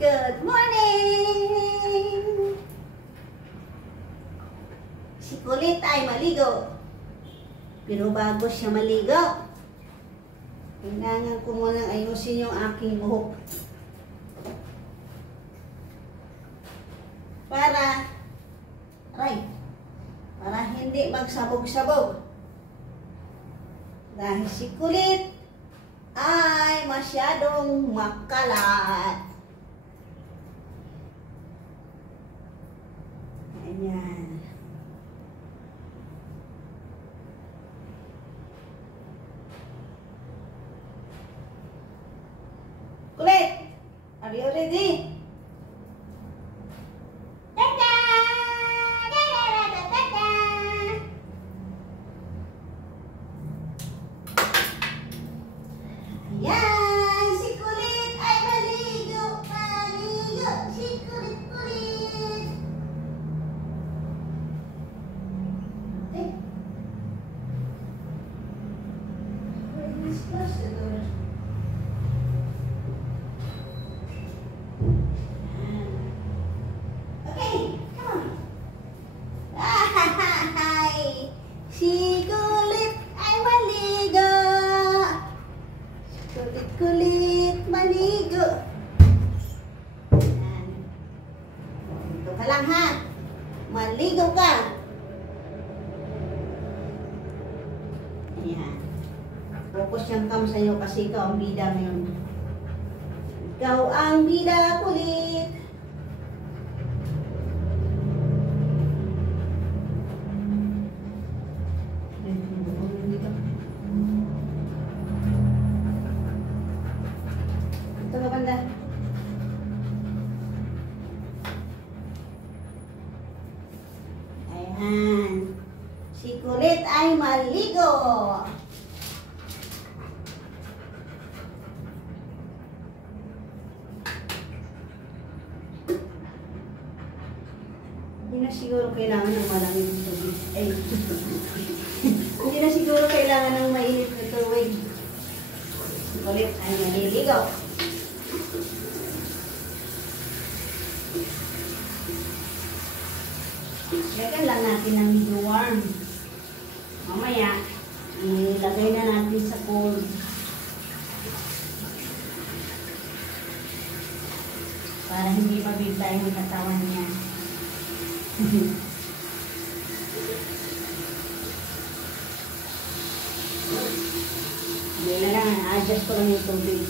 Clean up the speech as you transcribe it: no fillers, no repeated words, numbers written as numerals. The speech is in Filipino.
Good morning! Si Kulit ay maligo. Pero bago siya maligo, kailangan ko munang ayusin yung aking buhok. Para hindi magsabog-sabog. Dahil si Kulit ay masyadong makalat. Ayan. Kulit, are you ready? Ayan, si Kulit ay maligo. Si Kulit. Where is close the door? Okay, come on. Ay, si Kulit ay maligo. Kulit maligo. Ayan. Ito ka lang ha. Maligo ka. Ayan. Focus yung cam sa'yo kasi ikaw ang bida ngayon. Ikaw ang bida, Kulit. Ito ka banda. Ayan. Si Kulit ay maligo. Hindi na siguro kailangan ng malamig na tubig. Ay, hindi na siguro kailangan ng mainit na tubig. Si Kulit ay maliligo. Lagyan lang natin ng medyo warm. Mamaya, ilagay na natin sa cold. Para hindi mabigay yung katawan niya. Hindi na lang, adjust ko lang yung tubig.